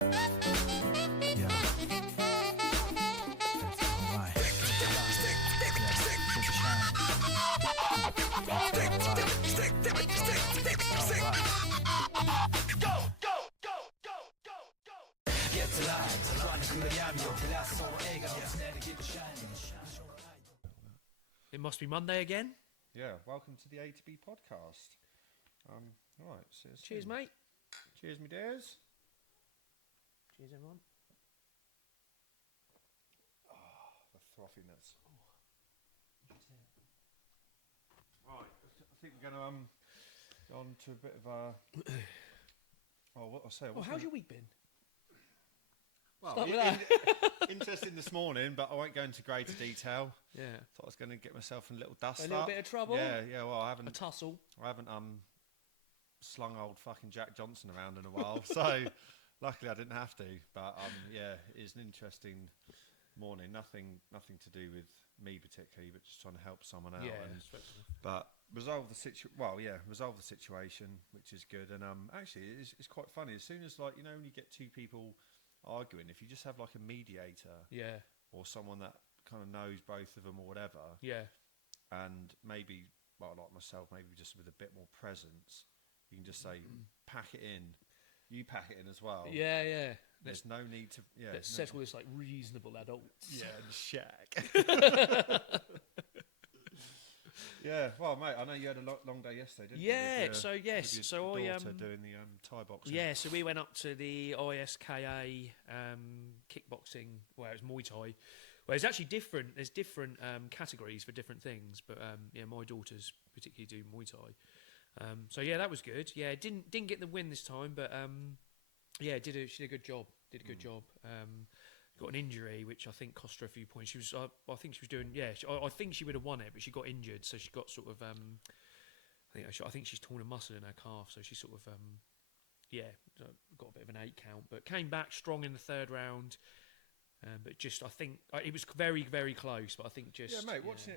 It must be Monday again. Yeah, welcome to the A to B podcast. Right, Cheers, mate. Cheers, me dears. Cheers, everyone. The frothiness. Right, I think we're going to go on to a bit of a. What I say? How's your week been? Well, Start with that. interesting this morning, but I won't go into greater detail. Yeah. Thought I was going to get myself in a little dust. A little bit of trouble. Yeah. Well, I haven't. A tussle. I haven't slung old fucking Jack Johnson around in a while, so luckily I didn't have to. But yeah, it's an interesting morning. Nothing to do with me particularly, but just trying to help someone out. Yeah. But resolve the situation, which is good. And actually, it's quite funny. As soon as, like, you know, when you get two people arguing, if you just have like a mediator, Yeah. or someone that kind of knows both of them or whatever, Yeah. and maybe, well, like myself, maybe just with a bit more presence, you can just say, pack it in. You pack it in as well. Yeah. There's no need to. Yeah. Let's settle this like reasonable adults. Yeah, and shack. Yeah, well, mate, I know you had a long day yesterday, didn't you? Yeah, With your daughter doing the Thai boxing. Yeah, so we went up to the ISKA kickboxing, well, it was Muay Thai. Well, it's actually different. There's different categories for different things, but yeah, my daughters particularly do Muay Thai. So yeah, that was good. Yeah, didn't get the win this time, but yeah, she did a good job. Got an injury, which I think cost her a few points. She was, I think she was doing, yeah. I think she would have won it, but she got injured, so she got sort of, I think she's torn a muscle in her calf, so she sort of, got a bit of an 8 count, but came back strong in the third round. But just, I think it was very, very close. But I think just mate, watching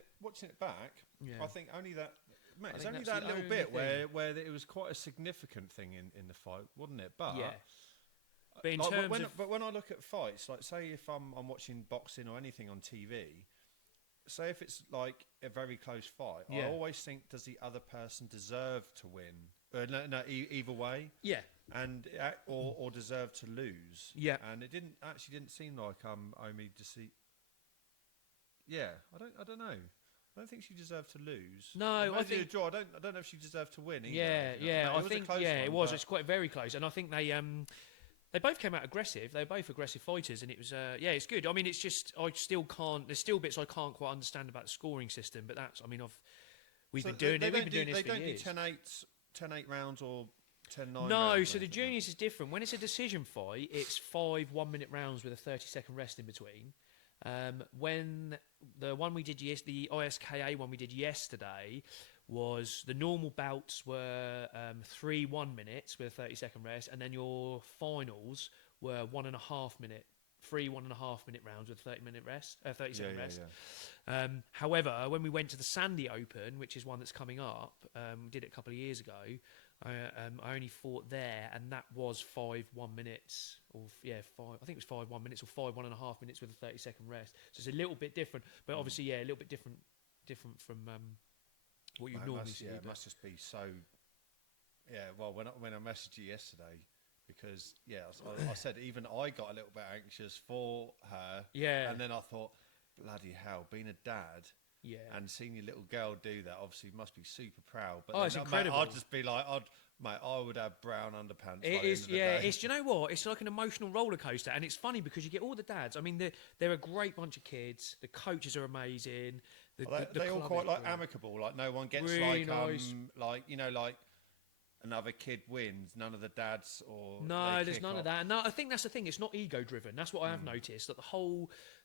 it back, yeah. I think only that. Mate, it's only that's that the little only bit thing. where it was quite a significant thing in the fight, wasn't it? But yeah. But in like, terms but when I look at fights, like say if I'm watching boxing or anything on TV, say if it's like a very close fight, Yeah. I always think, does the other person deserve to win? Either way. Yeah. And or deserve to lose. Yeah. And it didn't seem like Omi Yeah, I don't know. I don't think she deserved to lose. No, I think a draw. I don't know if she deserved to win either. Yeah, You know? yeah. It I think it was. It's quite very close, and I think they both came out aggressive. They were both aggressive fighters, and it was it's good. I mean, it's just I still can't. There's still bits I can't quite understand about the scoring system, but that's. I mean, we've been doing it. We've been doing this for years. They don't do 10-8 rounds or 10-9. No, so the juniors is different. When it's a decision fight, it's 5 1-minute rounds with a 30-second rest in between. When the one we did the ISKA one we did yesterday was the normal bouts were 3 1 minutes with a 30-second rest, and then your finals were 1.5 minute, 3 1.5 minute rounds with a 30-minute rest, 30-second rest. Yeah. However, when we went to the Sandy Open, which is one that's coming up, did it a couple of years ago. I only fought there, and that was 5 1 minutes, or 5. I think it was 5 1 minutes or 5 1.5 minutes with a 30-second rest. So it's a little bit different, but obviously, a little bit different from what you normally see. Yeah, it must just be so. Yeah, well, when I messaged you yesterday, because I said even I got a little bit anxious for her. Yeah, and then I thought, bloody hell, being a dad. Yeah, and seeing your little girl do that, obviously, you must be super proud. But it's incredible. Mate, I'd just be like, I would have brown underpants. It is, yeah. It's, do you know what? It's like an emotional roller coaster, and it's funny because you get all the dads. I mean, they're a great bunch of kids. The coaches are amazing. They all quite like amicable. Like no one gets really nice. like you know, like another kid wins. None of the dads or no, there's none of that. No, I think that's the thing. It's not ego driven. That's what I have noticed. That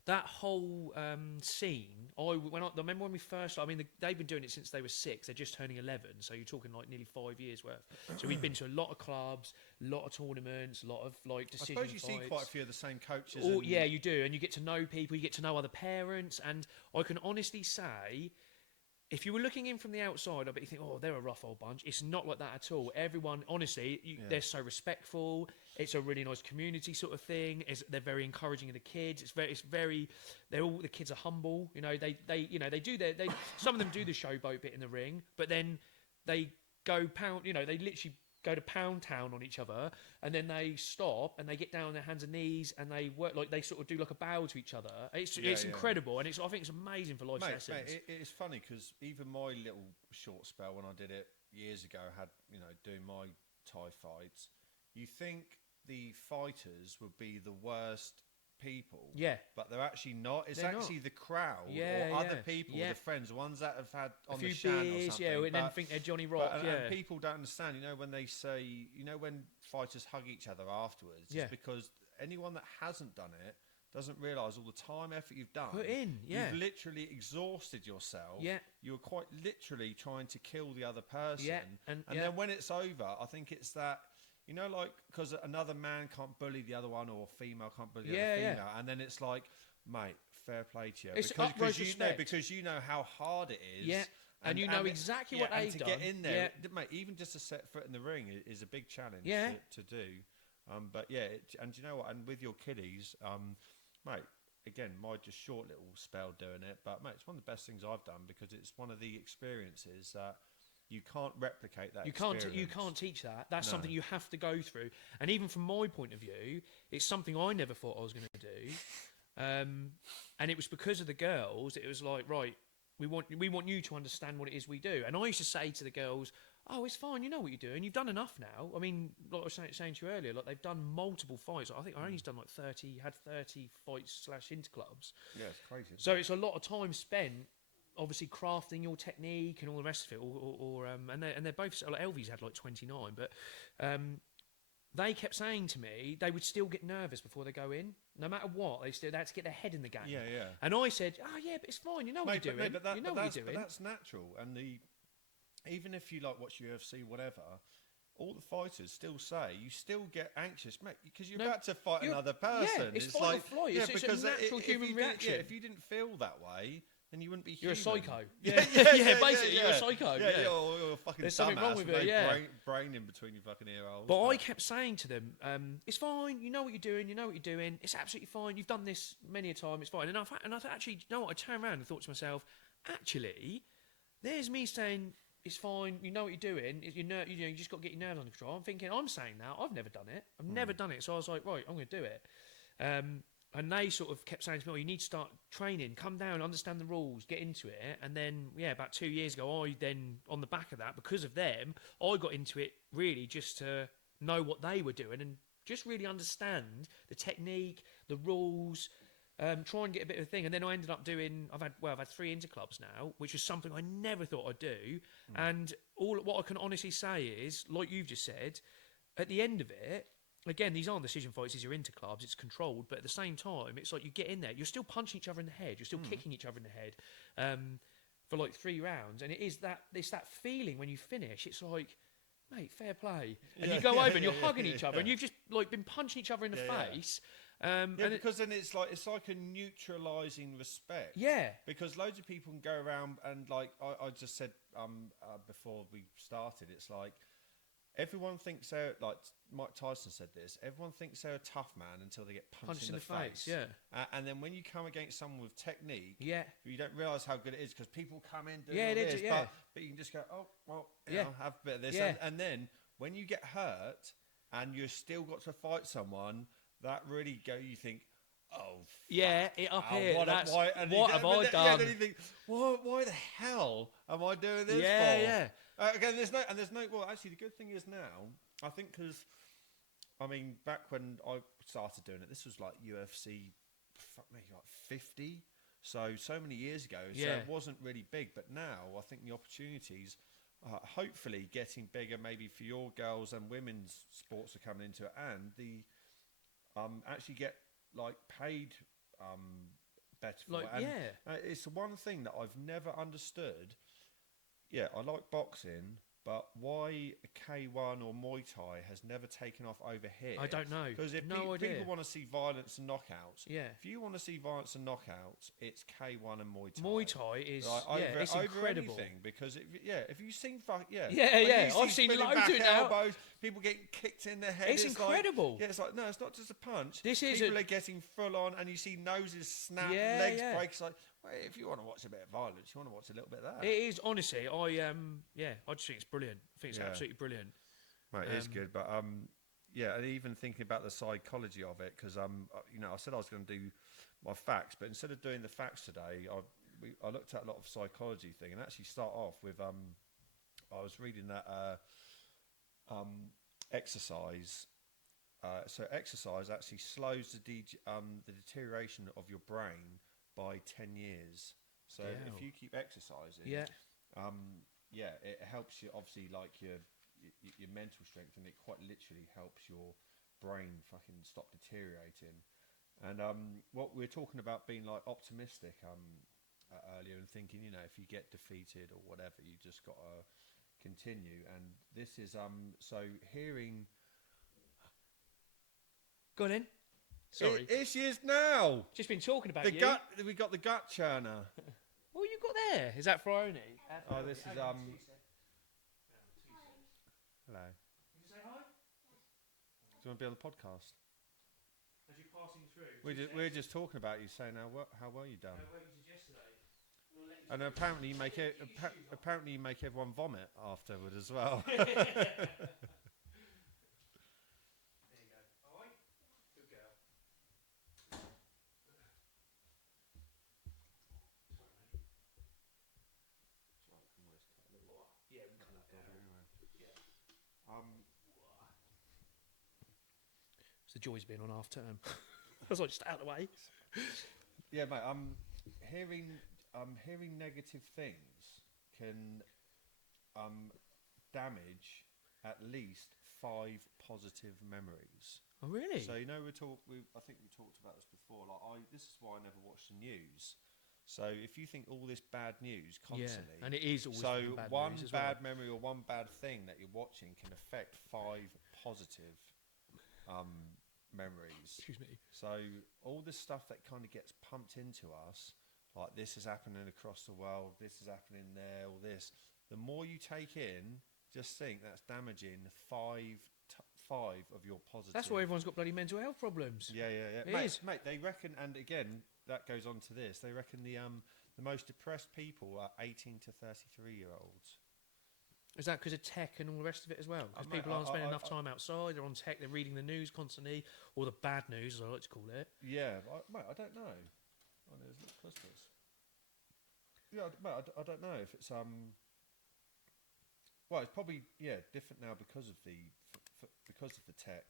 that whole scene. Remember when we first. I mean, they've been doing it since they were 6. They're just turning 11. So you're talking like nearly 5 years worth. So we've been to a lot of clubs, a lot of tournaments, a lot of like decision I suppose you fights. see quite a few of the same coaches. Oh, yeah, you do, and you get to know people. You get to know other parents, and I can honestly say, if you were looking in from the outside, I bet you think, oh, they're a rough old bunch. It's not like that at all. Everyone, honestly, they're so respectful. It's a really nice community sort of thing. They're very encouraging of the kids. The kids are humble. You know, they do some of them do the showboat bit in the ring, but then they go pound. You know, they literally go to pound town on each other, and then they stop and they get down on their hands and knees and they work like they sort of do like a bow to each other. It's incredible, and I think it's amazing for life lessons. Mate, it's funny because even my little short spell when I did it years ago, had doing my Thai fights. You think the fighters would be the worst people, but they're actually not. It's actually the crowd or other people, the friends, the ones that have had on the shan or something, and then think they're Johnny Rock. And people don't understand. When they say, when fighters hug each other afterwards, it's because anyone that hasn't done it doesn't realise all the time, effort you've done. Put in, You've literally exhausted yourself. You were quite literally trying to kill the other person. And then when it's over, I think it's that. Because another man can't bully the other one, or a female can't bully the other female, and then it's like, mate, fair play to you, because you know how hard it is, and you know exactly what they've done. To get in there, mate, even just to set foot in the ring is a big challenge to do. But and you know what? And with your kiddies, mate, again, my just short little spell doing it, but mate, it's one of the best things I've done because it's one of the experiences that. You can't replicate that. You can't teach that. That's something you have to go through. And even from my point of view, it's something I never thought I was going to do. And it was because of the girls. It was like, right, we want you to understand what it is we do. And I used to say to the girls, oh, it's fine. You know what you're doing. You've done enough now. I mean, like I was saying to you earlier, like they've done multiple fights. I think I only done like 30 fights / interclubs. Yeah, it's crazy. So it's a lot of time spent. Obviously, crafting your technique and all the rest of it, and they're both like Elvie's had like 29, but they kept saying to me they would still get nervous before they go in, no matter what. They had to get their head in the game. And I said, oh yeah, but it's fine. You know what you're doing. But that's natural. And even if you like watch UFC, whatever. All the fighters still say you still get anxious, mate, because you're about to fight another person. Yeah, it's fight or flight. It's a natural human reaction. If you didn't feel that way. Then you wouldn't be You're human. a psycho. Basically, you're a psycho. You're a fucking There's something wrong with it, brain in between your fucking ear holes. But I kept saying to them, it's fine, you know what you're doing, it's absolutely fine, you've done this many a time, it's fine. And I thought, actually, you know what, I turned around and thought to myself, actually, there's me saying, it's fine, you know what you're doing, you just got to get your nerves under control. I'm saying that, I've never done it. I've never done it. So I was like, right, I'm going to do it. And they sort of kept saying to me, oh, you need to start training, come down, understand the rules, get into it. And then, about 2 years ago, I then, on the back of that, because of them, I got into it really just to know what they were doing and just really understand the technique, the rules, try and get a bit of a thing. And then I ended up doing, I've had 3 interclubs now, which is something I never thought I'd do. And what I can honestly say is, like you've just said, at the end of it, again, these aren't decision fights, these are interclubs, it's controlled, but at the same time, it's like you get in there, you're still punching each other in the head, you're still kicking each other in the head for like 3 rounds, and it's that feeling when you finish, it's like, mate, fair play. And you go over and you're hugging each other, and you've just like been punching each other in the face. Because then it's like a neutralising respect. Yeah. Because loads of people can go around and like I just said before we started, it's like, everyone thinks they're, like Mike Tyson said this, everyone thinks they're a tough man until they get punched in the face. And then when you come against someone with technique, you don't realise how good it is because people come in doing all this, but you can just go, oh, well, you know, have a bit of this. And then when you get hurt and you've still got to fight someone, that really you think, oh, up here. What have I done? Yeah, then you think, why the hell am I doing this for? Again, there's no. Well, actually, the good thing is now, I think, because, I mean, back when I started doing it, this was like UFC, maybe like 50. So many years ago. So it wasn't really big. But now, I think the opportunities, hopefully, getting bigger, maybe for your girls and women's sports are coming into it, and the actually get like paid better for it. And it's one thing that I've never understood. I like boxing, but why K1 or Muay Thai has never taken off over here? I don't know. Because if No idea. people want to see violence and knockouts, Yeah. if you want to see violence and knockouts, it's K1 and Muay Thai. Muay Thai is Like, it's over incredible. anything, because if you've seen when Yeah. you I've see seen spinning loads back of it now. elbows, people get kicked in the head. It's incredible. Like, it's like no, it's not just a punch. This is people are getting full on, and you see noses snap, legs break. It's like, well, if you want to watch a bit of violence, you want to watch a little bit of that. It is, honestly. I just think it's brilliant. I think it's absolutely brilliant. Right, it is good, but and even thinking about the psychology of it, because I said I was going to do my facts, but instead of doing the facts today, I looked at a lot of psychology thing, and actually start off with I was reading that exercise. So exercise actually slows the deterioration of your brain by 10 years. So if you keep exercising, it helps you, obviously, like your mental strength, and it quite literally helps your brain fucking stop deteriorating. And what we're talking about, being like optimistic earlier, and thinking, if you get defeated or whatever, you just got to continue. And this is so hearing. Go on in. Sorry. Here she is now. Just been talking about The you. gut. We got the gut churner. What you got there? Is that Frione? Oh, this is Hello. Can you say hi? Do you want to be on the podcast? As you're passing through. We're just talking about you, saying how well you done. How well you did yesterday. And apparently you make everyone vomit afterward as well. There you go. All right. Good girl. Yeah, we cut that out. It's the joys of being on half term. I was like, just out of the way. Yeah, mate. Hearing negative things can damage at least 5 positive memories. Oh, really? So I think we talked about this before. This is why I never watch the news. So if you think all this bad news constantly, and it is always one news as bad well. memory or one bad thing that you're watching can affect 5 positive memories. Excuse me. So all this stuff that kind of gets pumped into us, like this is happening across the world, this is happening there, all this. The more you take in, just think that's damaging 5 of your positive. That's why everyone's got bloody mental health problems. Yeah. Mate, they reckon, and again, that goes on to this. They reckon the most depressed people are 18 to 33-year-olds. Is that because of tech and all the rest of it as well? Because people aren't spending enough time outside, they're on tech, they're reading the news constantly, or the bad news, as I like to call it. Yeah, mate, I don't know. Oh, there's little clusters. Yeah, mate, I don't know if it's well, it's probably different now because of the tech.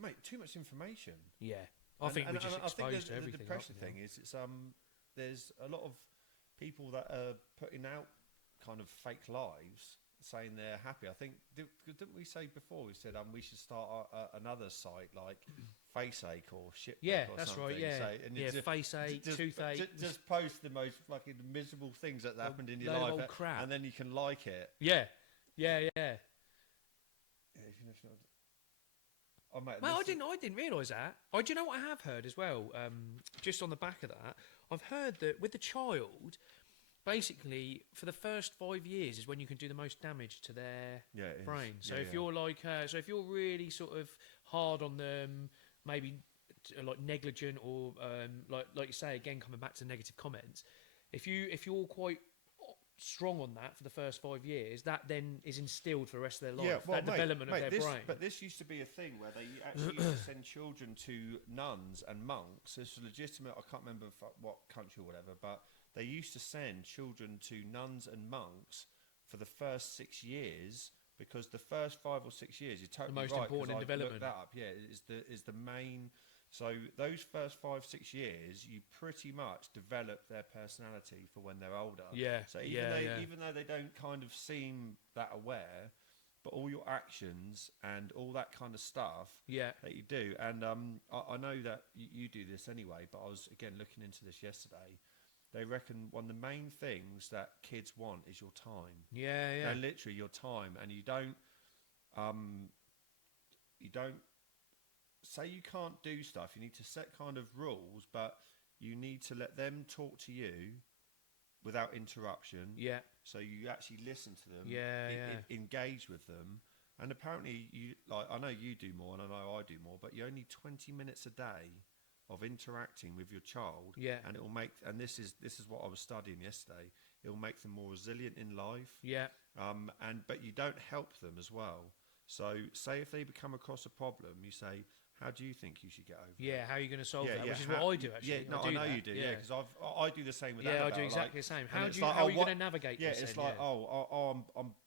Mate, too much information. Yeah, I think we're just exposed to everything. The depression thing is, it's there's a lot of people that are putting out kind of fake lives, saying they're happy. I think didn't we say before? We said we should start another site like Faceache or Shipwreck. Yeah, or that's something. right. Yeah, So, Faceache, toothache. Just post the most fucking miserable things that happened in your load of life, old crap. and then you can like it. Yeah. Yeah, even if not. Oh, mate, I didn't realise that. Do you know what I have heard as well? Just on the back of that, I've heard that with the child, basically for the first 5 years is when you can do the most damage to their brain. So if you're if you're really sort of hard on them, maybe like negligent, or like you say again, coming back to negative comments, if you're quite strong on that for the first 5 years, that then is instilled for the rest of their life. Development of their brain. But this used to be a thing where they actually used to send children to nuns and monks. This was legitimate. I can't remember what country or whatever, but they used to send children to nuns and monks for the first 6 years, because the first 5 or 6 years, you're totally the most right, important in development. That up. Yeah, is the main. So those first 5-6 years, you pretty much develop their personality for when they're older. Yeah. So even though they don't kind of seem that aware, but all your actions and all that kind of stuff that you do. And I know that you do this anyway, but I was, again, looking into this yesterday. they reckon one of the main things that kids want is your time. Yeah. No, literally your time, and you don't say you can't do stuff. You need to set kind of rules, but you need to let them talk to you without interruption. Yeah. So you actually listen to them. Yeah. Engage with them. And apparently, I know you do more, and I know I do more, but you only 20 minutes a day of interacting with your child. Yeah. And it will make, and this is what I was studying yesterday. It will make them more resilient in life. Yeah. But you don't help them as well. So, say if they become across a problem, you say, "How do you think you should get over it?" Yeah, how are you going to solve that? Which is what I do, actually. Yeah, no, I know you do. Yeah, because I do the same with Annabelle. Annabelle. I do exactly the same. How like, are you going to navigate this? Yeah, it's then? like,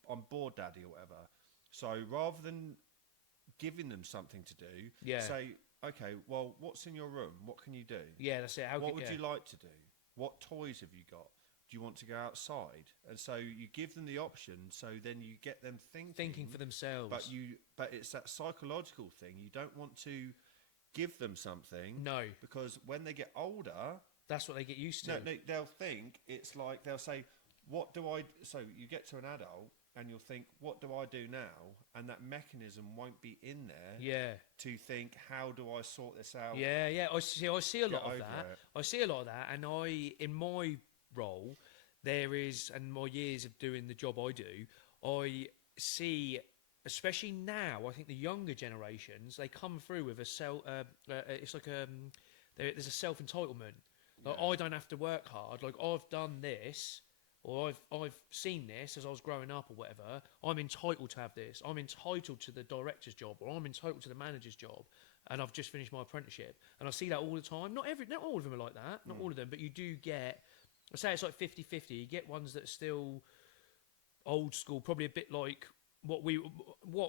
I'm bored, Daddy, or whatever. So rather than giving them something to do, say, okay, well, what's in your room? What can you do? Yeah, that's it. What would you like to do? What toys have you got? Do you want to go outside? And so you give them the option, so then you get them thinking for themselves. But it's that psychological thing. You don't want to give them something. No. Because when they get older, that's what they get used to. No, they'll think it's like they'll say, "What do I?" So you get to an adult, and you'll think, "What do I do now?" And that mechanism won't be in there. Yeah. To think, how do I sort this out? Yeah. I see a lot of that. I see a lot of that, and in my role, there is, and my years of doing the job I do, I see, especially now, I think the younger generations, they come through with it's like there's a self-entitlement. Like, I don't have to work hard. Like, I've done this, or I've seen this as I was growing up, or whatever. I'm entitled to have this. I'm entitled to the director's job, or I'm entitled to the manager's job, and I've just finished my apprenticeship. And I see that all the time. Not all of them are like that. Not all of them, but you do get. I say it's like 50-50. You get ones that are still old school, probably a bit like what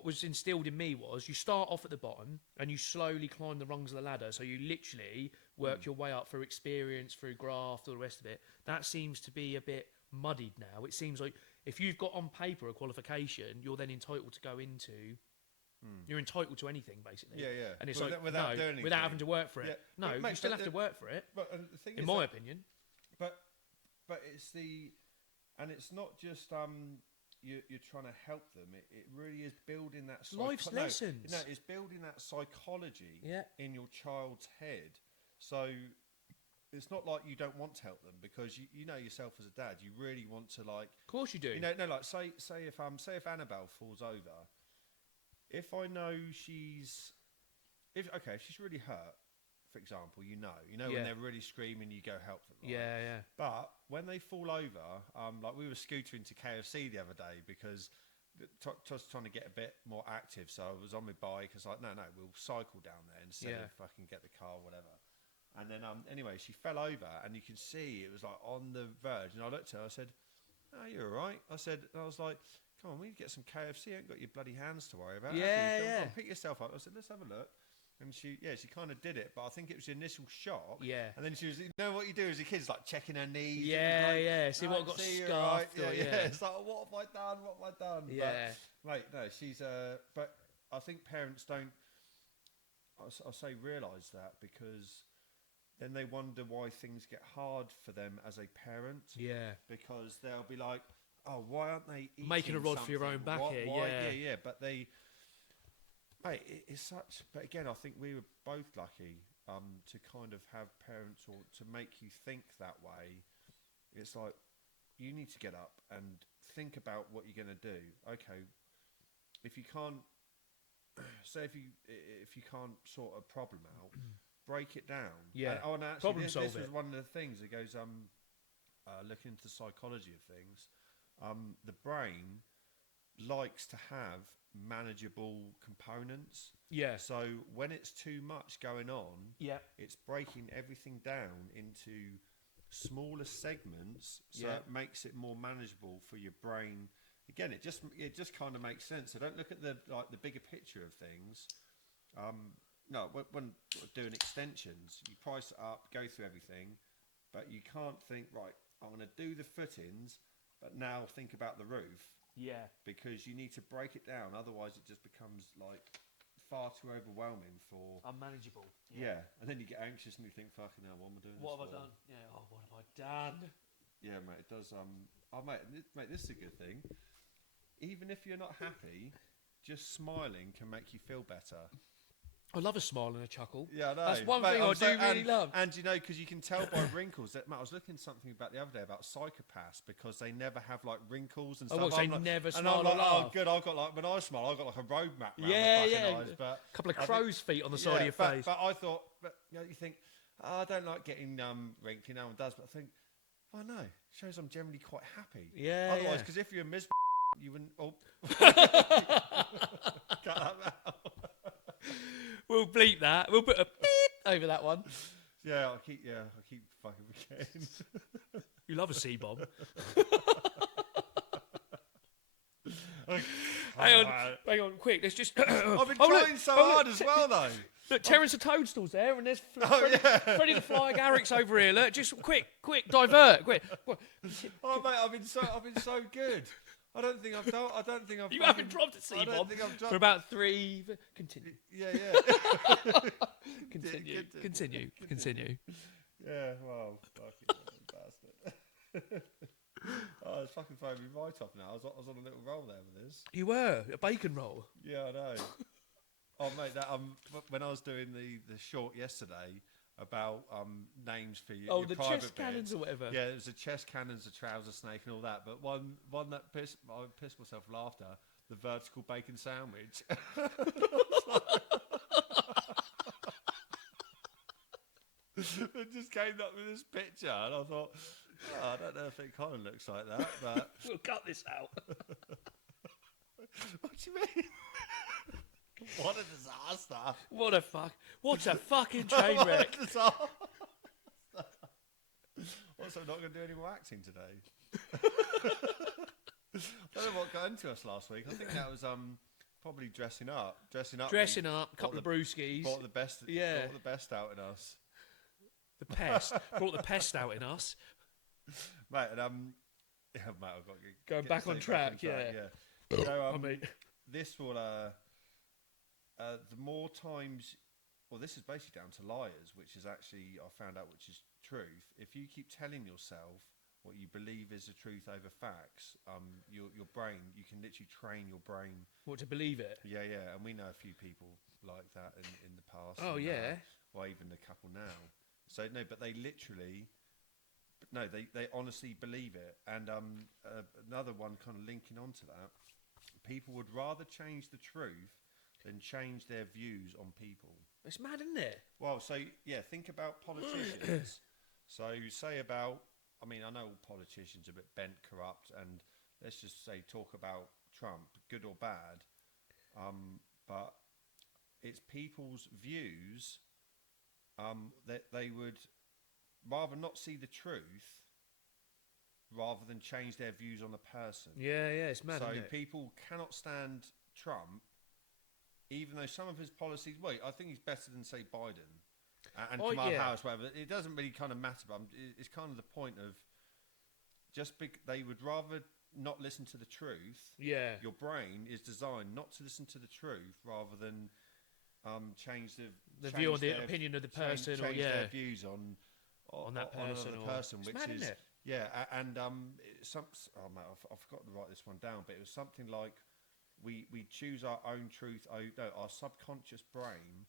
was instilled in me was you start off at the bottom and you slowly climb the rungs of the ladder. So you literally work your way up through experience, through graft, all the rest of it. That seems to be a bit muddied now. It seems like if you've got on paper a qualification, you're then entitled to go into. You're entitled to anything, basically. Yeah. And it's without having to work for it. Yeah. No, mate, you still have to work for it. But the thing in my opinion. But it's not just you're trying to help them. It really is building that life's lessons. No, it's building that psychology in your child's head. So it's not like you don't want to help them, because you know yourself as a dad, you really want to, like. Of course you do. You know, no, like say if Annabelle falls over, if I know if she's really hurt, for example, you know when they're really screaming, you go help them. Right? Yeah. But when they fall over, like we were scootering to KFC the other day because just trying to get a bit more active. So I was on my bike. I was like, no, we'll cycle down there instead of fucking get the car, whatever. And then anyway, she fell over, and you can see it was like on the verge. And I looked at her, I said, "Oh, you're all right." I was like, "Come on, we need to get some KFC. You ain't got your bloody hands to worry about." Yeah. Come on, pick yourself up. I said, "Let's have a look." And she kind of did it, but I think it was the initial shock. Yeah. And then she was, what you do as a kid is like checking her knees. Yeah. See what got scuffed. Right. Yeah. It's like, what have I done? Yeah. But, mate, no, she's. But I think parents don't. I'll say realise that, because then they wonder why things get hard for them as a parent. Yeah. Because they'll be like, "Oh, why aren't they eating making a rod for your own back here?" Yeah. But they. Mate, it's such. But again, I think we were both lucky to kind of have parents, or to make you think that way. It's like, you need to get up and think about what you're going to do. Okay, if you can't, say if you can't sort a problem out, break it down. Yeah. And actually, problem solve this was one of the things. It goes looking into the psychology of things. The brain likes to have manageable components. Yeah. So when it's too much going on, it's breaking everything down into smaller segments, so it makes it more manageable for your brain. Again, it just kind of makes sense. So don't look at the bigger picture of things. No, when doing extensions, you price it up, go through everything, but you can't think, right, I'm going to do the footings, but now think about the roof. Yeah. Because you need to break it down, otherwise it just becomes like far too overwhelming for. Unmanageable. Yeah, and then you get anxious and you think, "Fucking hell, what am I doing? What this have I for?" done? Yeah. Oh, what have I done? Yeah, mate, it does. Oh, mate, this is a good thing. Even if you're not happy, just smiling can make you feel better. I love a smile and a chuckle. Yeah, I know. That's one Mate, thing I do really love. And you know, because you can tell by wrinkles that. Mate, I was looking at something about the other day about psychopaths because they never have like wrinkles and stuff. Oh, well, they like, never and smile I'm like, or oh, laugh. good. I've got like when I smile, I've got like a roadmap around Yeah, the fucking yeah. eyes. But A couple of I think- crow's feet on the side of your face. But I thought, you know, you think, oh, I don't like getting wrinkly. No one does. But I think, oh no, shows I'm generally quite happy. Yeah, Otherwise, yeah. because if you're a miserable, you wouldn't. Oh, cut that out. We'll bleep that. We'll put a beep over that one. Yeah, I keep fucking forgetting. You love a C-bomb. Hang on, quick. Let's just. I've been trying so hard as well, though. Look, Terence the Toadstool's there, and there's Freddie the Fly Garrick's over here. Look, just quick, divert, quick. Oh mate, I've been so good. I don't think I've. You haven't dropped a C-bomb for about 3. Continue. Yeah. Continue. Yeah, well, fucking bastard. Oh, it's fucking throwing me right off now. I was on a little roll there with this. You were a bacon roll. Yeah, I know. Oh mate, that when I was doing the short yesterday about names for your the private chest cannons bits. or whatever. Yeah, it was the chest cannons, the trouser snake, and all that. But one that I pissed myself with laughter, the vertical bacon sandwich. It just came up with this picture, and I thought, oh, I don't know if it kind of looks like that, but We'll cut this out. what do you mean? What a disaster! What a fucking train wreck. What a disaster! Also, I'm not going to do any more acting today. I don't know what got into us last week. I think that was probably dressing up. A couple of brewskis. Brought the best. Yeah. Brought the best out in us, The pest. Brought the pest out in us. mate. And yeah, mate, I've got to Going get back straight on track, yeah. yeah. So, I mean, this will the more times. Well, this is basically down to liars, which is actually I found out which is truth. If you keep telling yourself what you believe is the truth over facts, your brain, you can literally train your brain. what, to believe it? Yeah, and we know a few people like that in the past. Oh, and, yeah. Or even a couple now. So no, but they literally, no, they honestly believe it. And another one kind of linking onto that, people would rather change the truth than change their views on people. It's mad, isn't it? Well, so yeah, think about politicians. So say about, I mean, I know all politicians are a bit bent, corrupt, and let's just say talk about Trump, good or bad. But it's people's views that they would rather not see the truth rather than change their views on the person. Yeah, it's mad, So isn't it? people cannot stand Trump, even though some of his policies. Wait, I think he's better than say Biden and Kamala Harris, whatever. It doesn't really kind of matter, but it's kind of the point of they would rather not listen to the truth. Yeah. Your brain is designed not to listen to the truth rather than change The view on the opinion of the person, change or their views on that person, another or person, it's which mad, is isn't it? yeah, and oh mate, I forgot to write this one down, but it was something like we choose our own truth. Our subconscious brain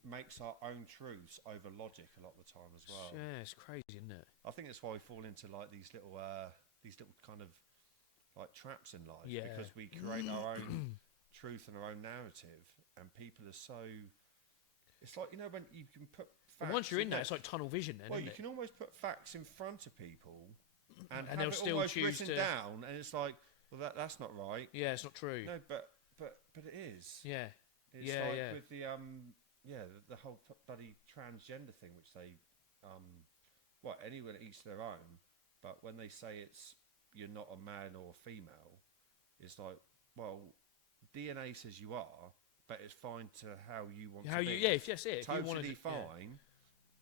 makes our own truths over logic a lot of the time as well. Yeah, it's crazy, isn't it? I think that's why we fall into like these little kind of like traps in life, Yeah. because we create our own truth and our own narrative, and people are so. It's like, you know, when you can put facts. And once you're in there, it's like tunnel vision, then. Well, isn't you it? can almost put facts in front of people, and have they'll it still almost choose written to. down, and it's like, well, that's not right. Yeah, it's not true. No, but it is. Yeah. It's Yeah, like yeah. with the the whole bloody transgender thing, which they well, anyone eats their own, but when they say you're not a man or a female, it's like, well, DNA says you are, but it's fine to how you want to be. Yeah, if that's it. Totally if you wanted fine,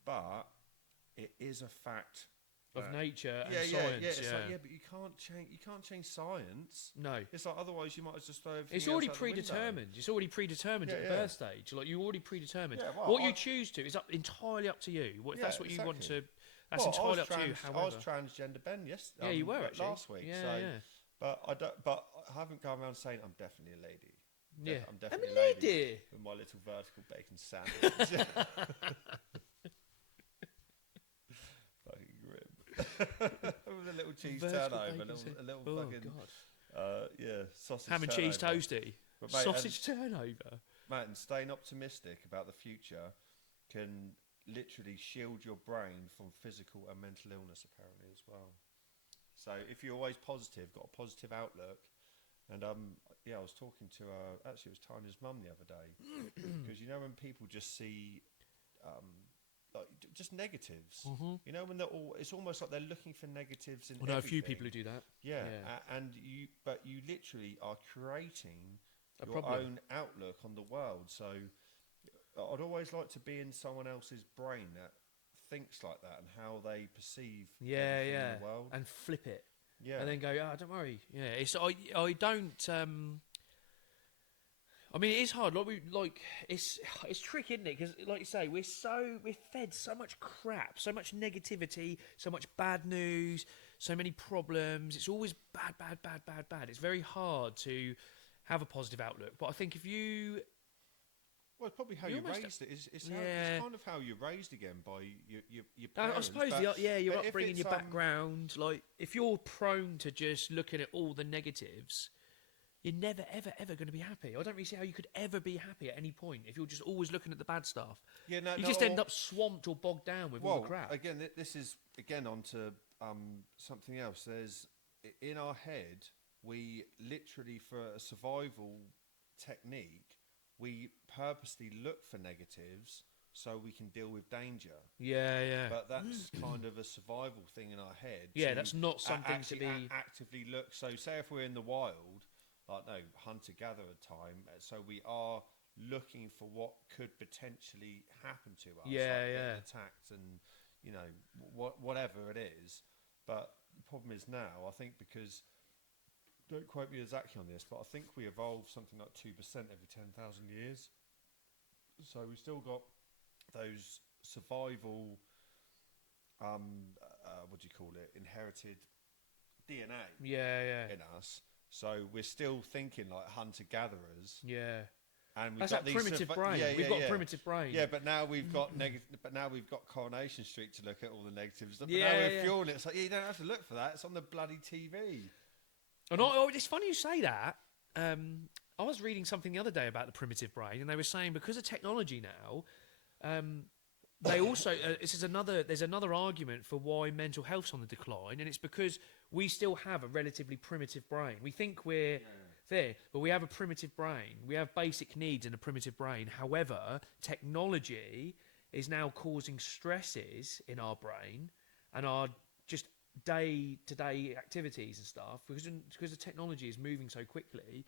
but it is a fact. nature and yeah, science. yeah. It's like, but you can't change science. No. It's like, otherwise you might as well just throw everything It's else already out the window. predetermined. It's already predetermined at the birth stage. Like, you already predetermined. Yeah, well, what you choose to is entirely up to you. If that's what you want to, that's well, entirely up to you. However, I was transgender Ben yeah, you were actually last week. Yeah, so, yeah. But I haven't gone around saying I'm definitely a lady. Yeah, I'm definitely a lady with my little vertical bacon sandwich. Fucking grim. With a little cheese turnover, a little fucking sausage. Ham and cheese toasty. But, mate, sausage turnover. Mate, and staying optimistic about the future can literally shield your brain from physical and mental illness, apparently, as well. So if you're always positive, got a positive outlook, and I was talking to actually it was Tanya's mum the other day, because you know when people just see like just negatives, you know, when they're it's almost like they're looking for negatives in. I know a few people who do that. Yeah. And you literally are creating your own outlook on the world. So I'd always like to be in someone else's brain that thinks like that and how they perceive everything in the world, and flip it. Yeah. And then go, don't worry. Yeah, it's I don't. I mean, it is hard. It's tricky, isn't it? Because, like you say, we're fed so much crap, so much negativity, so much bad news, so many problems. It's always bad. It's very hard to have a positive outlook. But I think if you well, it's probably how you're raised. It's kind of how you're raised again by your parents. I suppose your upbringing, your background. Like, if you're prone to just looking at all the negatives, you're never, ever going to be happy. I don't really see how you could ever be happy at any point if you're just always looking at the bad stuff. Yeah, no, you just end up swamped or bogged down with all the crap. Again, this is onto something else. There's in our head, we literally, for a survival technique, we purposely look for negatives so we can deal with danger. Yeah. But that's kind of a survival thing in our head. Yeah, that's not something to be actively look. So, say if we're in the wild, like hunter-gatherer time, so we are looking for what could potentially happen to us. Getting attacked and whatever it is. But the problem is now, I think, because, don't quote me exactly on this, but I think we evolve something like 2% every 10,000 years. So we've still got those survival, inherited DNA in us. So we're still thinking like hunter-gatherers. Yeah. And we've That's got that primitive brain. We've got primitive brain. Yeah, but now we've got but now we've got Coronation Street to look at all the negatives. But now we're fueling it. It's like, you don't have to look for that. It's on the bloody TV. And it's funny you say that. I was reading something the other day about the primitive brain, and they were saying because of technology now, they also there's another argument for why mental health's on the decline, and it's because we still have a relatively primitive brain. We think we're there, but we have a primitive brain. We have basic needs in a primitive brain. However, technology is now causing stresses in our brain and our just day-to-day activities and stuff because the technology is moving so quickly.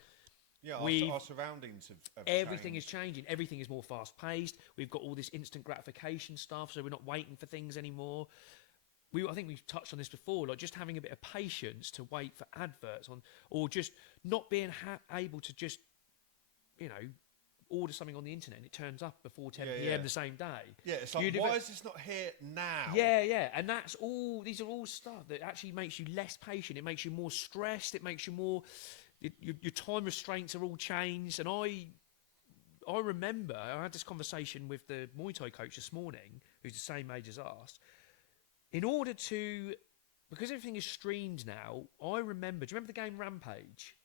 Yeah, our surroundings have everything changed. is changing. Everything is more fast-paced. We've got all this instant gratification stuff, so we're not waiting for things anymore. I think we've touched on this before, like just having a bit of patience to wait for adverts on, or just not being able to just, order something on the internet and it turns up before 10 p.m. the same day. Yeah, it's like, why is this not here now? Yeah, and these are all stuff that actually makes you less patient. It makes you more stressed. It makes you more, your time restraints are all changed. And I remember, I had this conversation with the Muay Thai coach this morning, who's the same age as us. Because everything is streamed now, I remember, do you remember the game Rampage?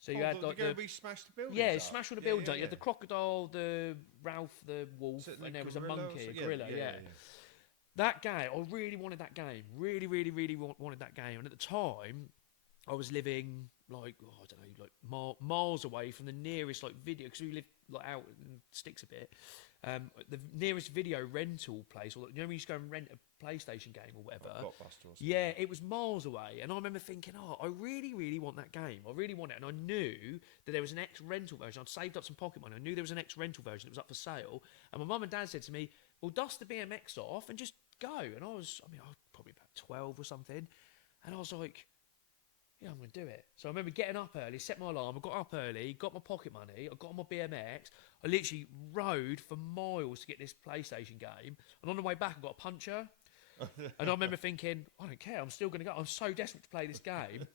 So you had like we smashed the buildings. Yeah, smash all the buildings up. You had the crocodile, the Ralph, the wolf, and there was a monkey, a gorilla. Yeah. That game, I really wanted that game. Really wanted that game. And at the time, I was living miles away from the nearest video, because we live out in sticks a bit. The nearest video rental place, or when you used to go and rent a PlayStation game or whatever. Blockbuster or something. Yeah, it was miles away, and I remember thinking, I really want that game. I really want it, and I knew that there was an X rental version. I'd saved up some pocket money. I knew there was an X rental version that was up for sale, and my mum and dad said to me, "Well, dust the BMX off and just go." And I was probably about 12 or something. And I was like, yeah, I'm going to do it. So I remember getting up early, set my alarm. I got up early, got my pocket money. I got on my BMX. I literally rode for miles to get this PlayStation game. And on the way back, I got a puncher. And I remember thinking, I don't care. I'm still going to go. I'm so desperate to play this game.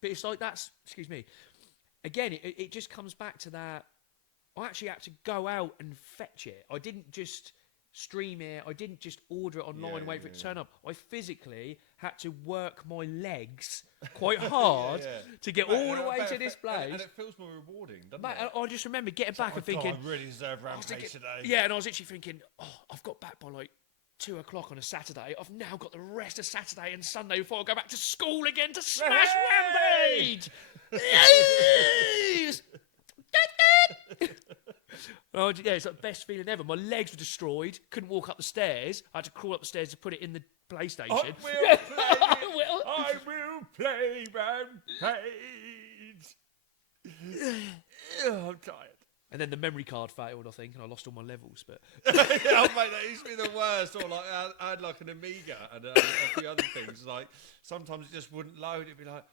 But it's like excuse me. Again, it just comes back to that. I actually had to go out and fetch it. I didn't just stream it. I didn't just order it online and wait for it to turn up. I physically had to work my legs quite hard to get all the way to this place. And it feels more rewarding, doesn't Mate, it? I just remember getting back and thinking, I really deserve Rampage today. Yeah, and I was literally thinking, I've got back by like 2 o'clock on a Saturday. I've now got the rest of Saturday and Sunday before I go back to school again to smash Rampage. Yes! Oh, yeah, it's like the best feeling ever. My legs were destroyed. Couldn't walk up the stairs. I had to crawl up the stairs to put it in the PlayStation. I will play Rampage. I'm tired. And then the memory card failed, I think, and I lost all my levels. But Oh, mate, that used to be the worst. Or like I had like an Amiga and a few other things. Like sometimes it just wouldn't load. It'd be like,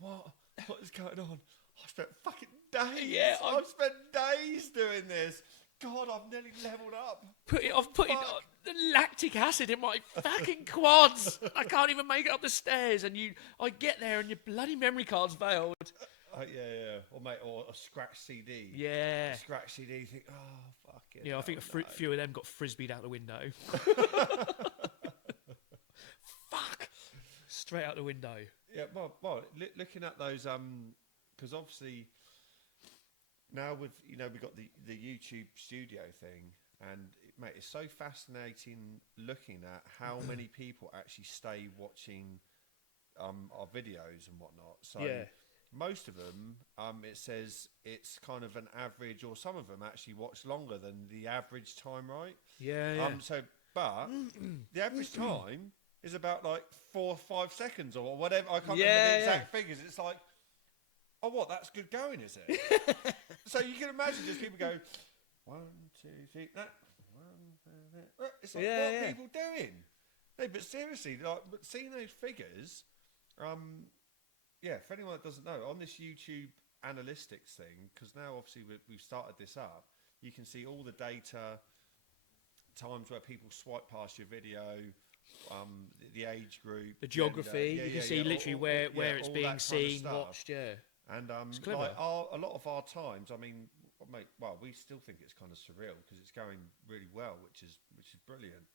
what is going on? I spent fucking days. Yeah, I've spent days doing this. God, I've nearly leveled up. I've put in the lactic acid in my fucking quads. I can't even make it up the stairs. And I get there and your bloody memory card's failed. Yeah. Or a scratch CD. Yeah. A scratch CD, you think, oh, fuck it. Yeah, I think a few of them got frisbeed out the window. Fuck. Straight out the window. Yeah, well, looking at those, because obviously now we've got the YouTube studio thing, and mate, it's so fascinating looking at how many people actually stay watching our videos and whatnot. So most of them, it says it's kind of an average, or some of them actually watch longer than the average time, right? Yeah. But the average time is about like 4 or 5 seconds or whatever. I can't remember the exact figures. It's like, oh, what? That's good going, is it? So you can imagine just people go 1, 2, 3. No, 1, 2, 3. It's like, what are people doing? No, but seriously, like, seeing those figures, for anyone that doesn't know, on this YouTube analytics thing, because now obviously we've started this up, you can see all the data, times where people swipe past your video, the age group, the geography. You can see literally where it's being seen, watched. Yeah. And like a lot of our times, I mean, mate, well, we still think it's kind of surreal because it's going really well, which is brilliant.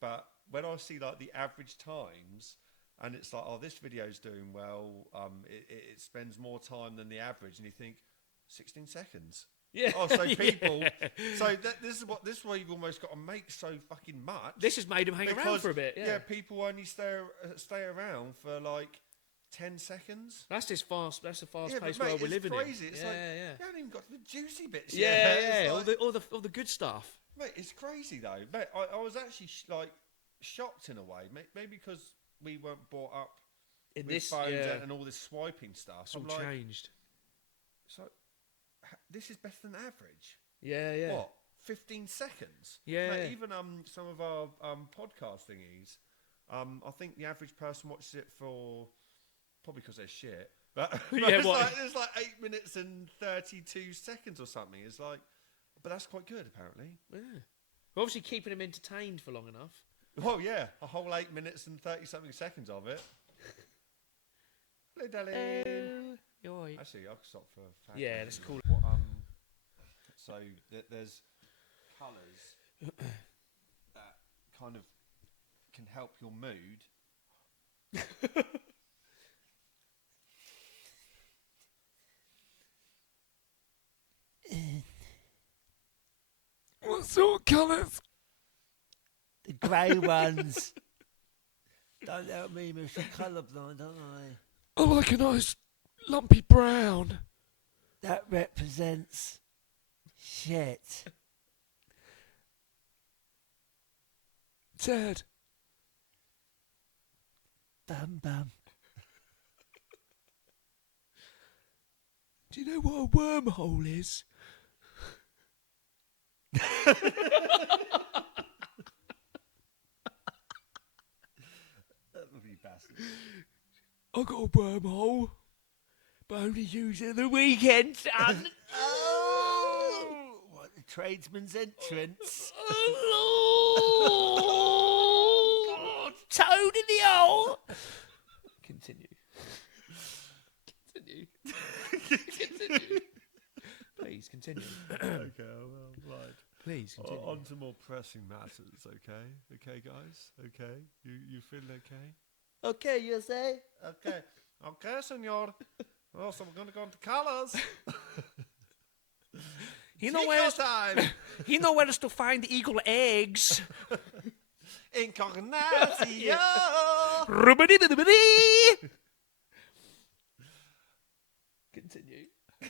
But when I see like the average times, and it's like, oh, this video's doing well, it spends more time than the average, and you think 16 seconds. Yeah. Oh, so people. So this is why you've almost got to make so fucking much. This has made them hang around for a bit. Yeah. People only stay around for like 10 seconds. That's the fast-paced world we're living crazy. in. It's like, you haven't even got to the juicy bits yet. Yeah. Like, all the good stuff. Mate, it's crazy though. Mate, I was actually shocked in a way. Maybe because we weren't brought up in with this phones and all this swiping stuff. It's all changed. So this is better than average. Yeah. What? 15 seconds? Yeah. Mate, even some of our podcast thingies, I think the average person watches it for probably because they're shit. But it's like 8 minutes and 32 seconds or something. It's like, but that's quite good apparently. Yeah. We're obviously keeping them entertained for long enough. Oh yeah, a whole 8 minutes and 30 something seconds of it. Hello, darling. You're right. Actually, I'll stop for. Yeah, that's cool. So there's colours that kind of can help your mood. What sort of colours? The grey ones. Don't help me, Mr. Colourblind, don't I? I like a nice lumpy brown. That represents shit. Ted. Bum bum. Do you know what a wormhole is? I got a wormhole, but I only use it at the weekend, son. Oh, what the tradesman's entrance. Oh, God. Toad in the hole. Continue. Continue. Please continue. Okay, well, right. Please continue. On to more pressing matters, okay? Okay, guys? Okay? You feeling okay? Okay, you say? Okay. Okay, senor. Oh, so we're going to go into colours. You know Take where your time. you know where to find the eagle eggs. Incarnatio. Continue.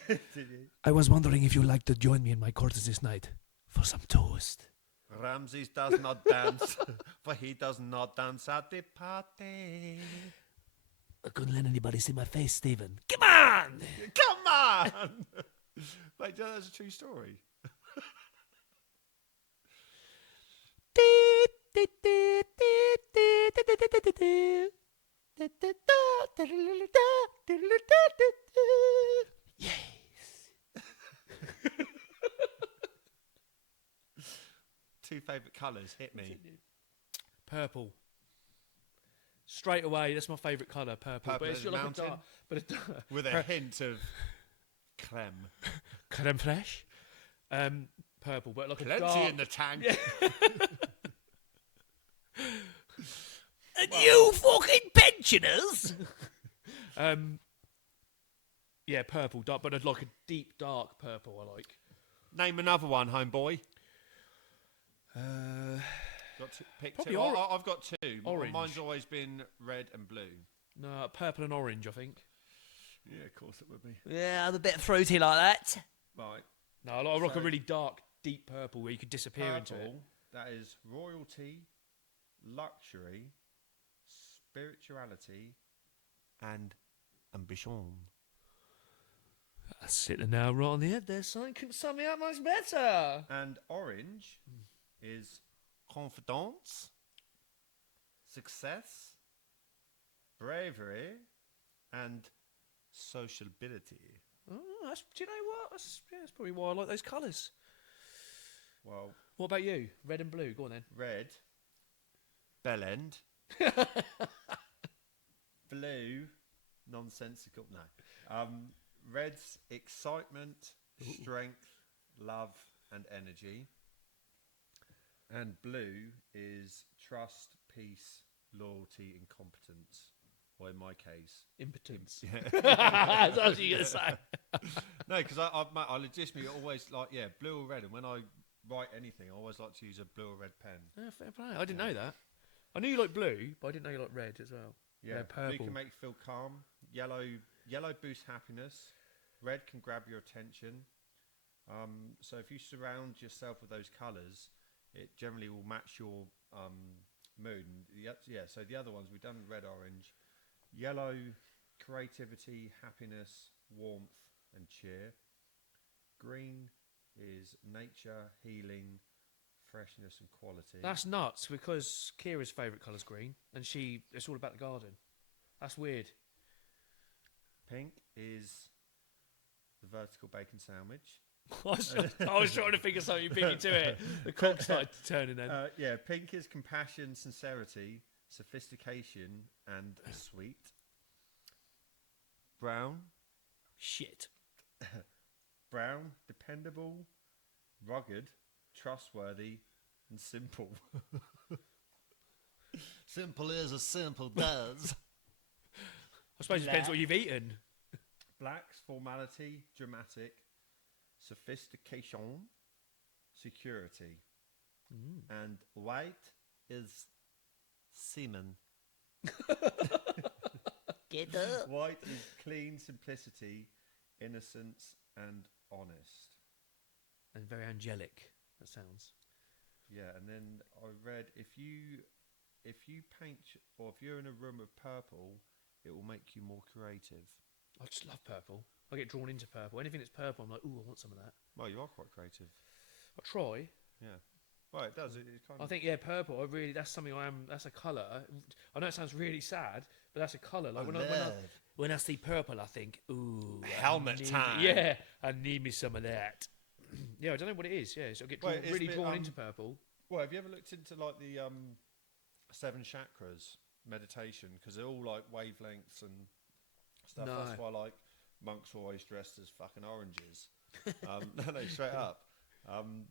Continue. I was wondering if you'd like to join me in my quarters this night for some toast. Ramses does not dance, for he does not dance at the party. I couldn't let anybody see my face, Stephen. Come on! Come on! Wait, that's a true story. Two favourite colours, hit me. Purple. Straight away, that's my favourite colour, purple. Purple But it's as got a like a mountain? dark, but a dark, With a hint of creme. creme fraiche. Purple, but like a Plenty dark. in the tank. And you fucking pensioners! Yeah, purple, dark, but like a deep dark purple. I like. Name another one, homeboy. Got to pick Probably two. or- I've got two. orange. Mine's always been red and blue. No, purple and orange, I think. Yeah, of course it would be. Yeah, I'm a bit fruity like that. Right. No, I like a So- really dark, deep purple where you could disappear into it. Purple, that is royalty, luxury, spirituality, and ambition. That's it now, right on the head there, son. Couldn't sum me up much better. And orange is confidence, success, bravery, and sociability. Oh, do you know what? That's probably why I like those colours. Well, What about you? Red and blue. Go on then. red, bell end. Blue, nonsensical. No. Red's excitement, strength, love, and energy. And blue is trust, peace, loyalty, and competence. Or in my case, Impotence. yeah. That's what you going to say. No, because I legitimately always like, blue or red. And when I write anything, I always like to use a blue or red pen. Yeah, fair play. I didn't know that. I knew you liked blue, but I didn't know you liked red as well. Yeah, purple. blue can make you feel calm. Yellow boosts happiness. Red can grab your attention. So if you surround yourself with those colours, it generally will match your mood. And so the other ones we've done red, orange, yellow, creativity, happiness, warmth, and cheer. Green is nature, healing, freshness, and quality. That's nuts because Kira's favourite colour's green, and it's all about the garden. That's weird. Pink is the vertical bacon sandwich. I was trying to think of something pinky to it. The cock started turning then. Pink is compassion, sincerity, sophistication, and sweet. Brown, Shit. brown, dependable, rugged, trustworthy, and simple. Simple is as simple does. I suppose it depends what you've eaten. Black's formality, dramatic, sophistication, security. And white is semen. Get up. White is clean simplicity, innocence, and honest. And very angelic, that sounds. Yeah, and then I read if you paint or if you're in a room of purple, it will make you more creative. I just love purple. I get drawn into purple. Anything that's purple, I'm like, ooh, I want some of that. Well, you are quite creative. I try. Yeah. Well, it does. It kind I of. think, purple, that's something that's a colour. I know it sounds really sad, but that's a colour. Like Leather. when I see purple, I think, ooh, Helmet time. Yeah, I need me some of that. Yeah, I don't know what it is. Yeah, so I get Wait, is really the, drawn into purple. Well, have you ever looked into like the 7 chakras meditation? Because they're all like wavelengths and stuff. No. That's why like monks are always dressed as fucking oranges. No, straight up.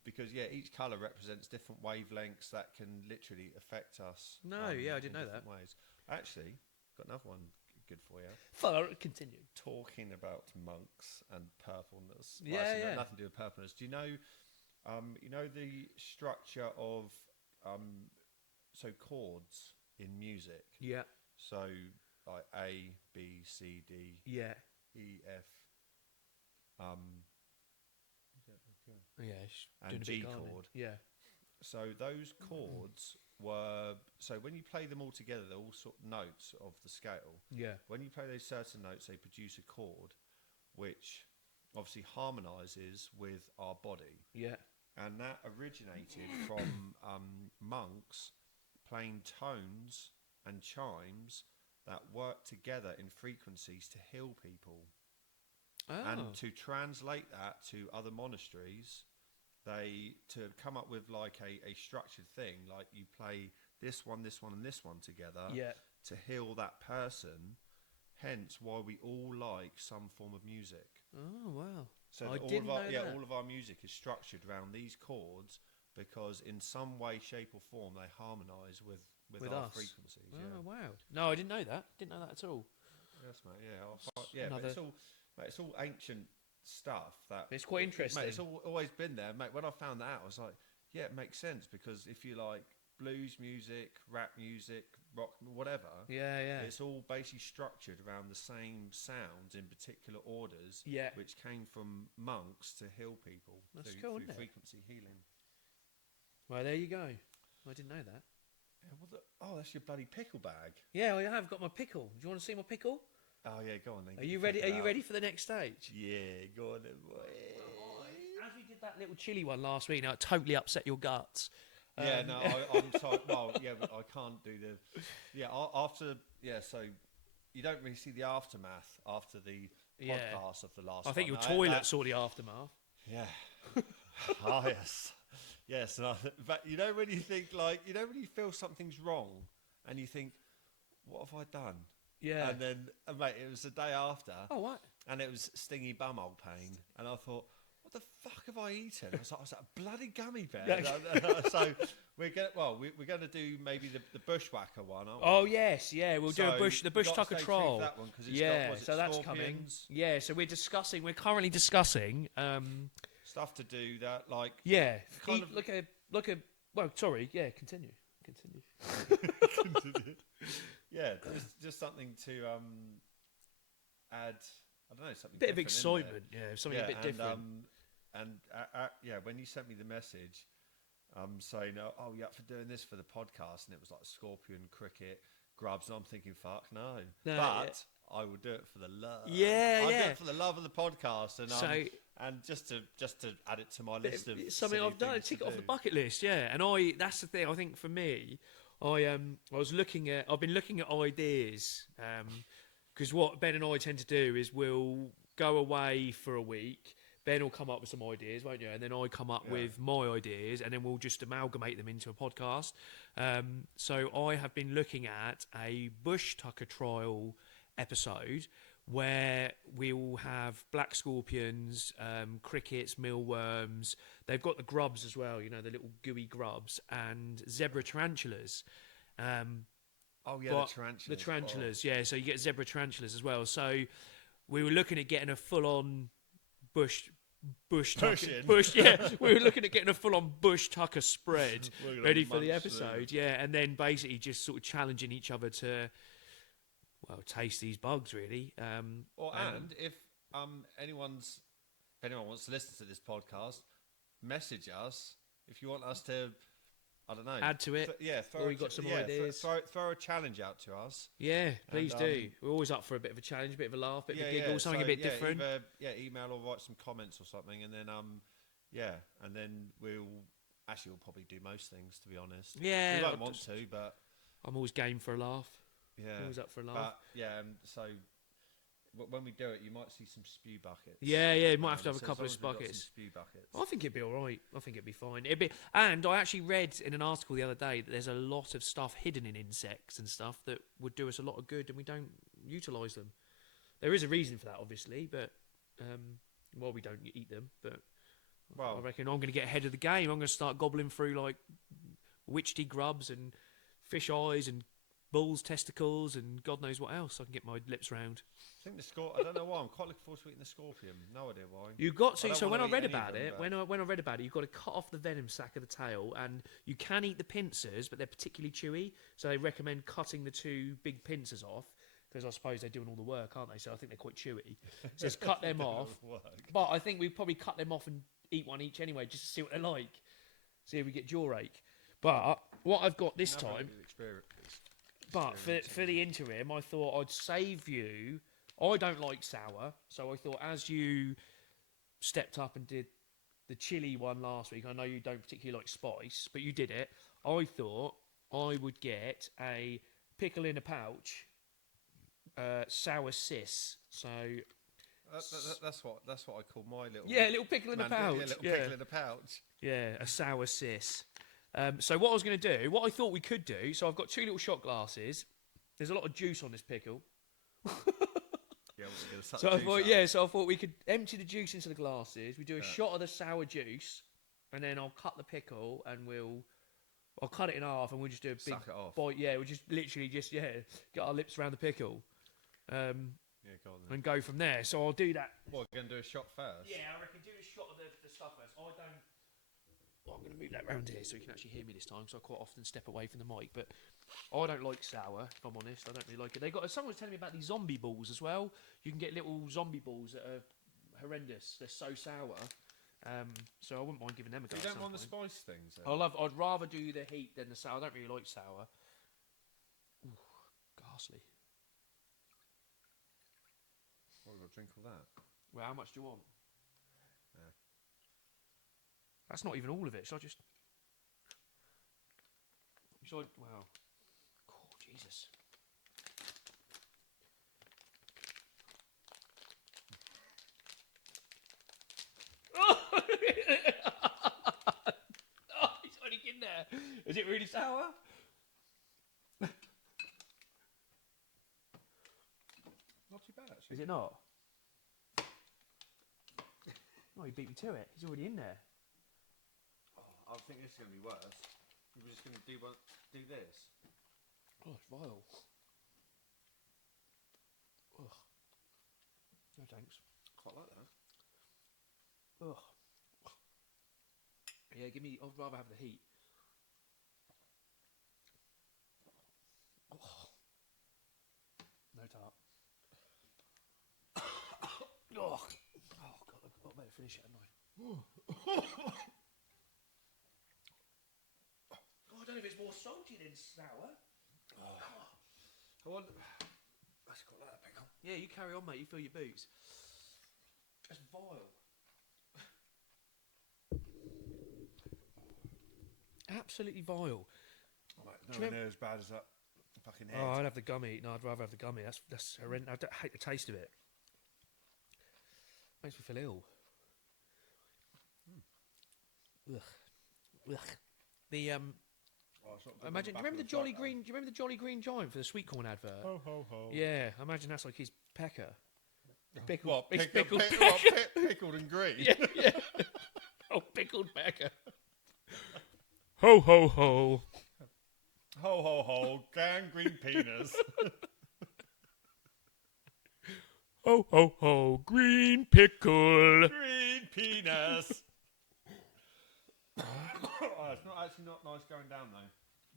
Because each colour represents different wavelengths that can literally affect us. No, I didn't in know that. different ways. Actually, got another one good for you. Continue. Talking about monks and purpleness. Yeah. Nothing to do with purpleness. Do you know? You know the structure of so chords in music. Yeah. So like A, B, C, D, Yeah. E, F, Yeah. and Doing a G bit gardening. chord. Yeah. So those chords were when you play them all together, they're all sort of notes of the scale. Yeah. When you play those certain notes, they produce a chord, which obviously harmonises with our body. Yeah. And that originated from monks playing tones and chimes that work together in frequencies to heal people. Oh. And to translate that to other monasteries, to come up with like a structured thing, like you play this one, and this one together to heal that person. Hence why we all like some form of music. Oh, wow. So I didn't know that. all of our music is structured around these chords because in some way, shape or form they harmonise with our us. frequencies. Oh, wow. No, I didn't know that. Didn't know that at all. Yes, mate. But it's all ancient stuff. It's quite interesting. Mate, it's always been there, mate. When I found that out, I was like, yeah, it makes sense because if you like blues music, rap music, rock, whatever, it's all basically structured around the same sounds in particular orders, which came from monks to heal people through frequency healing. Well, there you go. I didn't know that. Yeah, that's your bloody pickle bag. Yeah, I have got my pickle. Do you want to see my pickle? Oh yeah, go on then. Are you ready? Are you ready for the next stage? Yeah, go on then. As we did that little chili one last week, now it totally upset your guts. Yeah, no, I'm sorry. Well, yeah, but I can't do the. Yeah, after. Yeah, so you don't really see the aftermath after the podcast of the last. I think one. your toilet saw the aftermath. Yeah. Yes. Yes, but you know when you think when you feel something's wrong, and you think, what have I done? Yeah. And then, mate, it was the day after. Oh, what? And it was stingy bumhole pain, and I thought, what the fuck have I eaten? I was like a bloody gummy bear. So we're going to do maybe the bushwhacker one, aren't we? Oh yes, yeah, we'll do the bush tucker trial. That one, so that's coming. Yeah, so we're currently discussing stuff to do that, like continue. Yeah, just something to add. I don't know, something. Bit of excitement, something a bit different. When you sent me the message, saying, "Oh, you up for doing this for the podcast?" and it was like scorpion, cricket, grubs, and I'm thinking, "Fuck no!" But I would do it for the love. I'd do it for the love of the podcast, and just to add it to my list of something I've done, tick it off the bucket list. Yeah, and that's the thing. I think for me, I've been looking at ideas, because what Ben and I tend to do is we'll go away for a week. Ben will come up with some ideas, won't you? And then I come up with my ideas, and then we'll just amalgamate them into a podcast. So I have been looking at a bush tucker trial episode where we will have black scorpions, crickets, mealworms. They've got the grubs as well, the little gooey grubs, and zebra tarantulas. The tarantulas. The tarantulas, yeah. So you get zebra tarantulas as well. So we were looking at getting a full-on bush tucker. We were looking at getting a full-on bush tucker spread ready for the episode. Through. Yeah, and then basically just sort of challenging each other to, taste these bugs really. And if anyone wants to listen to this podcast, message us if you want us to. I don't know. Add to it. Or we got some ideas. Throw a challenge out to us. Yeah, please do. We're always up for a bit of a challenge, a bit of a laugh, a bit of a giggle, something a bit different. Either, email or write some comments or something, and then and then we'll probably do most things, to be honest. Yeah, we won't want to, but I'm always game for a laugh. Yeah. Always up for a laugh. But yeah, so when we do it, you might see some spew buckets. Yeah, you might have to have a So as couple long of as we've got buckets. some spew buckets. I think it'd be all right. I think it'd be fine. And I actually read in an article the other day that there's a lot of stuff hidden in insects and stuff that would do us a lot of good, and we don't utilise them. There is a reason for that, obviously, but well, we don't eat them. But Well, I reckon I'm going to get ahead of the game. I'm going to start gobbling through like witchetty grubs and fish eyes and bull's testicles and God knows what else I can get my lips round. I think I don't know why. I'm quite looking forward to eating the scorpion. No idea why. You've got to. don't So when wanna I read eat any of about them, it, but- when I read about it, you've got to cut off the venom sac of the tail, and you can eat the pincers, but they're particularly chewy. So they recommend cutting the 2 big pincers off because I suppose they're doing all the work, aren't they? So I think they're quite chewy. So just cut them off. But I think we probably cut them off and eat one each anyway, just to see what they're like. See if we get jaw ache. But what I've got this time. But for the interim, I thought I'd save you. I don't like sour, so I thought as you stepped up and did the chili one last week, I know you don't particularly like spice, but you did it. I thought I would get a pickle in a pouch, sour sis. So That's what I call my little little pickle in a pouch. Yeah, little pickle in a pouch. Yeah, a sour sis. So what I was going to do, what I thought we could do, so I've got 2 little shot glasses. There's a lot of juice on this pickle. Yeah, So I thought we could empty the juice into the glasses. We do a shot of the sour juice, and then I'll cut the pickle, and I'll cut it in half, and we'll just do a big Suck it off. bite. Yeah, we'll just literally get our lips around the pickle, Yeah, go on then. and go from there. So I'll do that. What, we're going to do a shot first? Yeah, I reckon do the shot of the stuff first. I don't. Well, I'm going to move that round here so you can actually hear me this time. So I quite often step away from the mic, but I don't like sour. If I'm honest, I don't really like it. Someone was telling me about these zombie balls as well. You can get little zombie balls that are horrendous. They're so sour. So I wouldn't mind giving them a go. You at don't some want the point. spice things then? I'd rather do the heat than the sour. I don't really like sour. Ooh, ghastly. Well, we've got to drink all that. Well, how much do you want? Yeah. That's not even all of it. Should I just? Wow. Oh, Jesus. Oh, he's only in there. Is it really sour? Not too bad, actually. Is it not? Oh, he beat me to it. He's already in there. I think this is going to be worse. We're just going to do this. Oh, it's vile. Ugh. No thanks. Quite like that. Ugh. Yeah, I'd rather have the heat. Oh. No tart. Oh. Oh, God, I better finish it, hadn't I? I don't know if it's more salty than sour. That's quite like that pickle. Yeah, you carry on, mate. You fill your boots. That's vile. Absolutely vile. Nowhere near as bad as that fucking head. Oh, I'd have the gummy. No, I'd rather have the gummy. That's horrendous. I hate the taste of it. Makes me feel ill. Ugh. Ugh. The It's not good on imagine. the Do you back remember of the Jolly truck, Green? Do you remember the Jolly Green Giant for the sweet corn advert? though. Ho ho ho. Yeah, I imagine that's like his pecker. Pickle, What? it's Pickled, pickled. pickled and green. Yeah, yeah. Oh, pickled pecker. Ho ho ho. Ho ho ho. Gangrene penis. Ho ho ho. Green pickle. Green penis. It's not actually not nice going down though.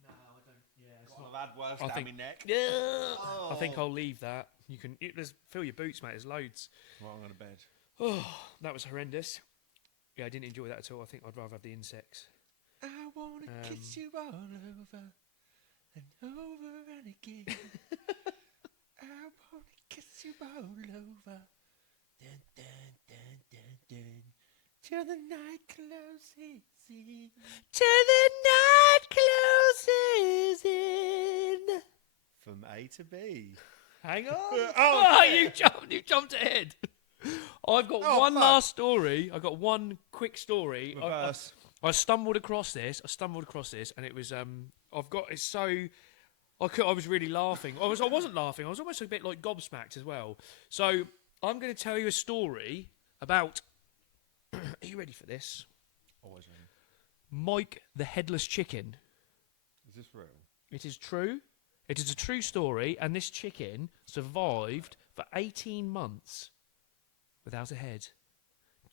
No, I don't. Yeah, it's I've had worse I down think- my neck. I think I'll leave that. You can fill your boots, mate. There's loads. Well, I'm going to bed. Oh, that was horrendous. Yeah, I didn't enjoy that at all. I think I'd rather have the insects. I want to kiss you all over and over and again. I want to kiss you all over. Dun, dun, dun, dun, dun. Till the night closes in. Till the night closes in. from A to B. Hang on. Oh, You jumped ahead. I've got one fuck. last story. I got one quick story. Reverse. I stumbled across this. And it was I've got it's so. I was really laughing. I wasn't laughing. I was almost a bit like gobsmacked as well. So I'm going to tell you a story about. Are you ready for this? Always ready. Mike the headless chicken. Is this real? It is true. It is a true story, and this chicken survived for 18 months without a head.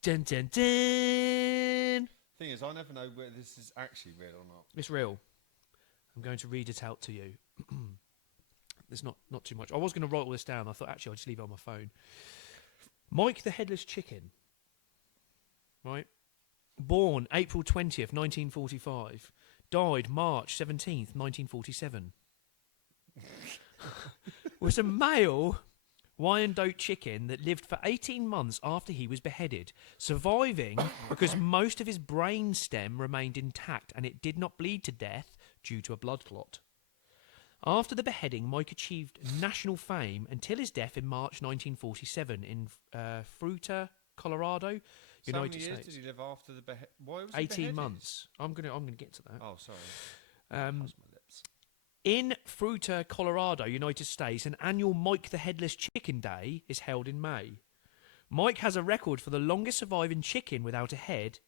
Dun dun dun! Thing is, I never know whether this is actually real or not. It's real. I'm going to read it out to you. There's not too much. I was going to write all this down. I thought, actually, I'll just leave it on my phone. Mike the headless chicken. Right? Born April 20th, 1945. Died March 17th, 1947. Was a male Wyandotte chicken that lived for 18 months after he was beheaded, surviving because most of his brain stem remained intact and it did not bleed to death due to a blood clot. After the beheading, Mike achieved national fame until his death in March 1947 in Fruita, Colorado, So how United many years States. did he live after the Why was he 18 beheaded? months. I'm gonna get to that. Oh, sorry. Um, Past my lips. In Fruita, Colorado, United States, an annual Mike the Headless Chicken Day is held in May. Mike has a record for the longest surviving chicken without a head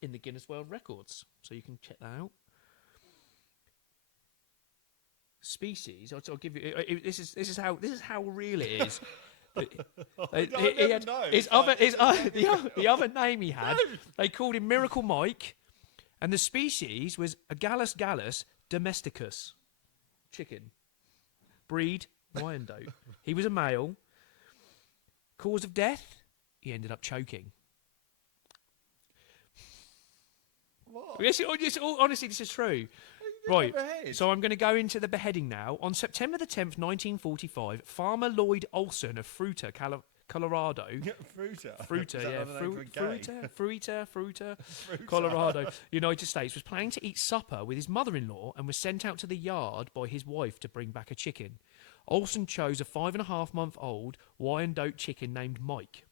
in the Guinness World Records, so you can check that out. Species, I'll give you. This is how real it is. The other name he had, they called him Miracle Mike, and the species was a Gallus domesticus. Chicken. Breed, Wyandotte. He was a male. Cause of death? He ended up choking. What? Yes, honestly, this is true. Right, Beheaded? so I'm going to go into the beheading now. On September the 10th, 1945, Farmer Lloyd Olson of Fruita, Colorado. Fruita, Colorado, United States, was planning to eat supper with his mother-in-law and was sent out to the yard by his wife to bring back a chicken. Olson chose a 5.5-month-old Wyandotte chicken named Mike.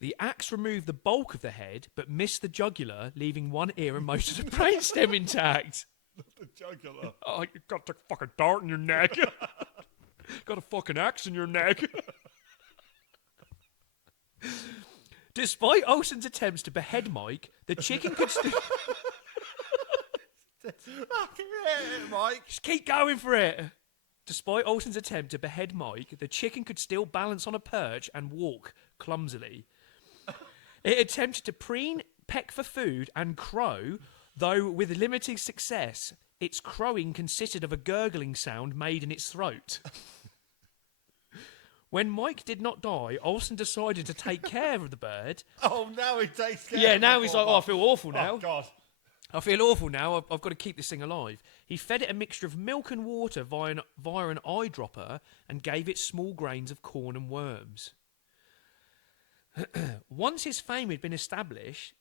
The axe removed the bulk of the head, but missed the jugular, leaving one ear and most of the brainstem intact. The jugular. Oh, you got a fucking dart in your neck. Got a fucking axe in your neck. Despite Olson's attempts to behead Mike, the chicken could still... Mike. Just keep going for it. Despite Olson's attempt to behead Mike, the chicken could still balance on a perch and walk clumsily. It attempted to preen, peck for food, and crow, though with limited success. Its crowing consisted of a gurgling sound made in its throat. When Mike did not die, Olson decided to take care of the bird. Oh, now he takes care. Yeah, now he's like, oh, I feel awful now. Oh, God. I feel awful now. I've got to keep this thing alive. He fed it a mixture of milk and water via an eyedropper and gave it small grains of corn and worms. Once his fame had been established,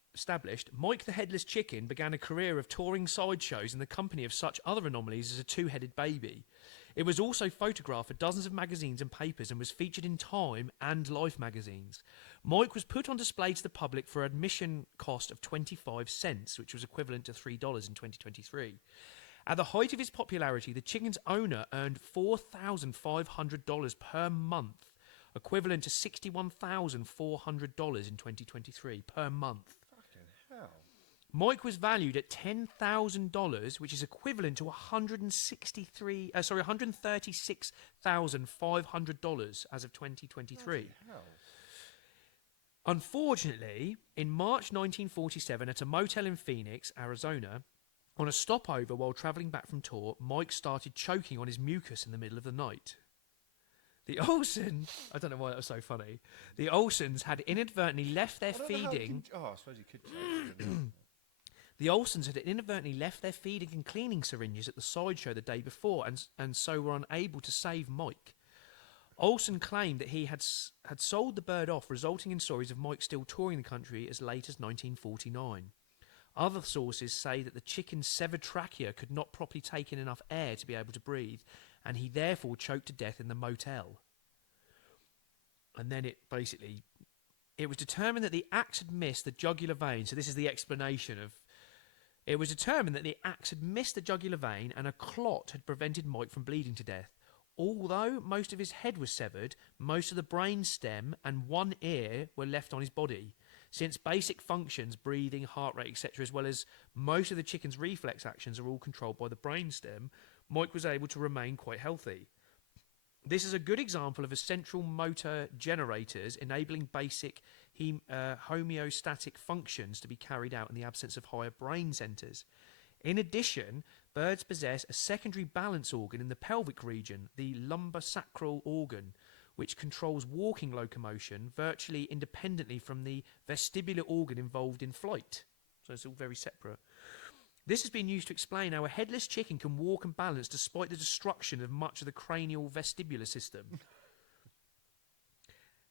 Mike the Headless Chicken began a career of touring sideshows in the company of such other anomalies as a two-headed baby. It was also photographed for dozens of magazines and papers and was featured in Time and Life magazines. Mike was put on display to the public for admission cost of 25 cents, which was equivalent to $3 in 2023. At the height of his popularity, the chicken's owner earned $4,500 per month, equivalent to $61,400 in 2023 per month. Fucking hell. Mike was valued at $10,000, which is equivalent to $136,500 as of 2023. Bloody hell. Unfortunately, in March 1947, at a motel in Phoenix, Arizona, on a stopover while travelling back from tour, Mike started choking on his mucus in the middle of the night. The Olsons, I don't know why that was so funny. The Olsons had inadvertently left their feeding. I suppose you could choke. The Olsons had inadvertently left their feeding and cleaning syringes at the sideshow the day before, and so were unable to save Mike. Olson claimed that he had sold the bird off, resulting in stories of Mike still touring the country as late as 1949. Other sources say that the chicken's severed trachea could not properly take in enough air to be able to breathe, and he therefore choked to death in the motel. And then it was determined that the axe had missed the jugular vein. So this is the explanation of. It was determined that the axe had missed the jugular vein and a clot had prevented Mike from bleeding to death. Although most of his head was severed, most of the brain stem and one ear were left on his body. Since basic functions, breathing, heart rate, etc., as well as most of the chicken's reflex actions are all controlled by the brain stem, Mike was able to remain quite healthy. This is a good example of essential motor generators enabling basic homeostatic functions to be carried out in the absence of higher brain centres. In addition, birds possess a secondary balance organ in the pelvic region, the lumbosacral organ, which controls walking locomotion virtually independently from the vestibular organ involved in flight. So it's all very separate. This has been used to explain how a headless chicken can walk and balance despite the destruction of much of the cranial vestibular system.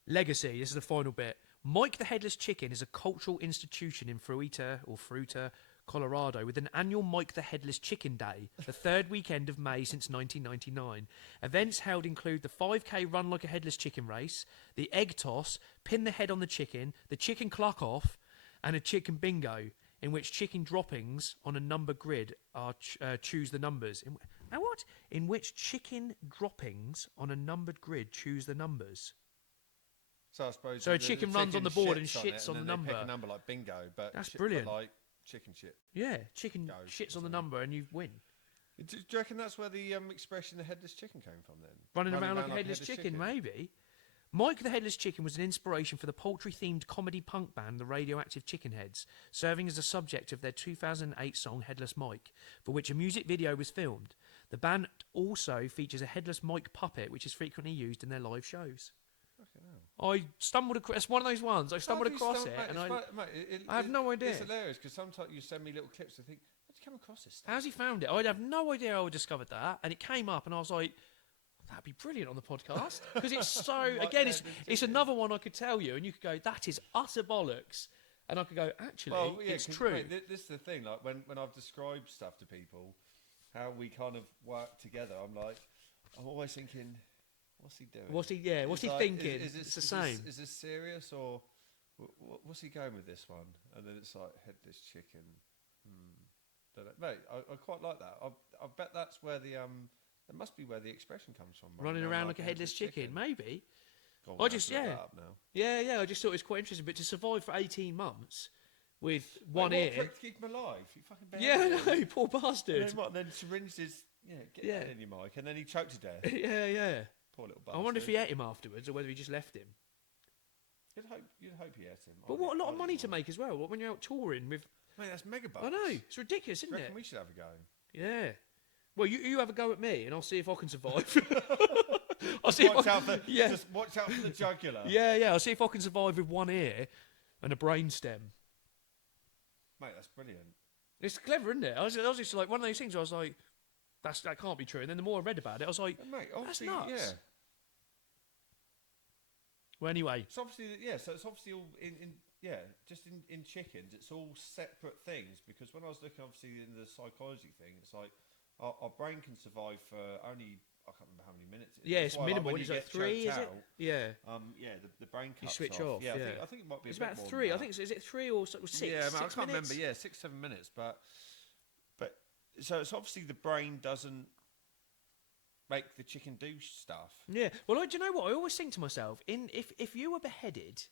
Legacy, this is the final bit. Mike the Headless Chicken is a cultural institution in Fruita, Colorado, with an annual Mike the Headless Chicken Day, the third weekend of May since 1999. Events held include the 5K Run Like a Headless Chicken race, the egg toss, pin the head on the chicken cluck off, and a chicken bingo, in which chicken droppings on a number grid are choose the numbers. In which chicken droppings on a numbered grid choose the numbers. So I suppose. So a chicken runs on the board and shits on the and number. They pick a number like bingo, but That's brilliant. But like chicken shit. Yeah, chicken Goes, shits on the number and you win. Do you reckon that's where the expression "the headless chicken" came from? Then Running around like a headless chicken, maybe. Mike the Headless Chicken was an inspiration for the poultry-themed comedy punk band the Radioactive Chickenheads, serving as the subject of their 2008 song Headless Mike, for which a music video was filmed. The band also features a headless Mike puppet, which is frequently used in their live shows. I stumbled across. It's one of those ones. I stumbled across it, and I have no idea. It's hilarious because sometimes you send me little clips and think, "How'd you come across this stuff?" How's he found it? I have no idea how I discovered that, and it came up, and I was like, "That'd be brilliant on the podcast," because it's so. Again, it's another one I could tell you, and you could go, "That is utter bollocks," and I could go, "Actually, it's true." Mate, this is the thing. Like when I've described stuff to people, how we kind of work together. I'm always thinking, what's he doing? What's he thinking? It's the same. Is this serious or what's he going with this one? And then it's like headless chicken. Don't know. Mate, I quite like that. I bet that's where that must be where the expression comes from. Running around like a headless chicken, maybe. God, I just I just thought it was quite interesting. But to survive for 18 months with one ear, to keep him alive. You fucking I know, poor bastard. And then syringed his get in your mic, and then he choked to death. yeah. Poor little bastard. I wonder if he ate him afterwards or whether he just left him. You'd hope he ate him. But what a lot of money to make as well. What when you're out touring with? Mate, that's mega bucks. I know, it's ridiculous, isn't it? We should have a go. Yeah. Well, you have a go at me, and I'll see if I can survive. I'll see Just watch out for the jugular. Yeah. I'll see if I can survive with one ear and a brain stem. Mate, that's brilliant. It's clever, isn't it? I was just like one of those things where I was like, that can't be true. And then the more I read about it, I was like, mate, that's nuts. Yeah. Well, anyway. It's obviously, so it's obviously all just in chickens, it's all separate things. Because when I was looking, obviously, in the psychology thing, it's like our brain can survive for only, I can't remember how many minutes. It's minimal. It's like 3, is it? Yeah. The brain cuts you switch off. off. Yeah, I think it might be. It's a bit about more 3. than I think is it 3 or 6? Yeah, I can't minutes? remember. Yeah, 6-7 minutes. But so it's obviously the brain doesn't make the chicken do stuff. Yeah. Well, do you know what? I always think to myself, if you were beheaded,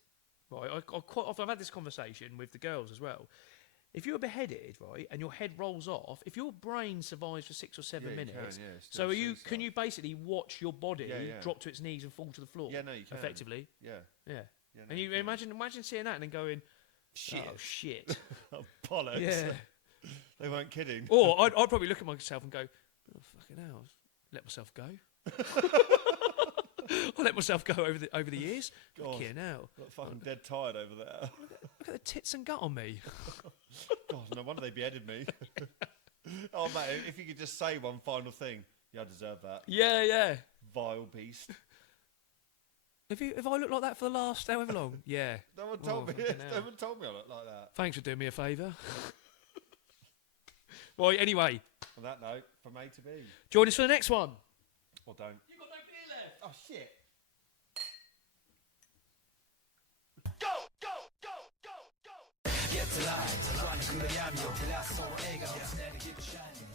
right? I've had this conversation with the girls as well. If you were beheaded, right, and your head rolls off, if your brain survives for 6 or 7 minutes, so can you basically watch your body drop to its knees and fall to the floor? Yeah, no, you can. Effectively. Yeah. No, and you can. imagine seeing that and then going, shit. Oh, shit. Oh, bollocks. Yeah. They weren't kidding. Or I'd probably look at myself and go, oh, fucking hell, let myself go. I let myself go over the years. Fucking hell. Got fucking dead tired over there. Look at the tits and gut on me. God, no wonder they beheaded me. Oh, mate, if you could just say one final thing. Yeah, I deserve that. Yeah. Vile beast. Have I looked like that for the last however long? Yeah. No one told me. No one told me I looked like that. Thanks for doing me a favour. Right, anyway. On that note, from A to B. Join us for the next one. Or don't. You got no beer left. Oh shit. Get to life, run 그래야며 glass or egg out, 내게 give a shining.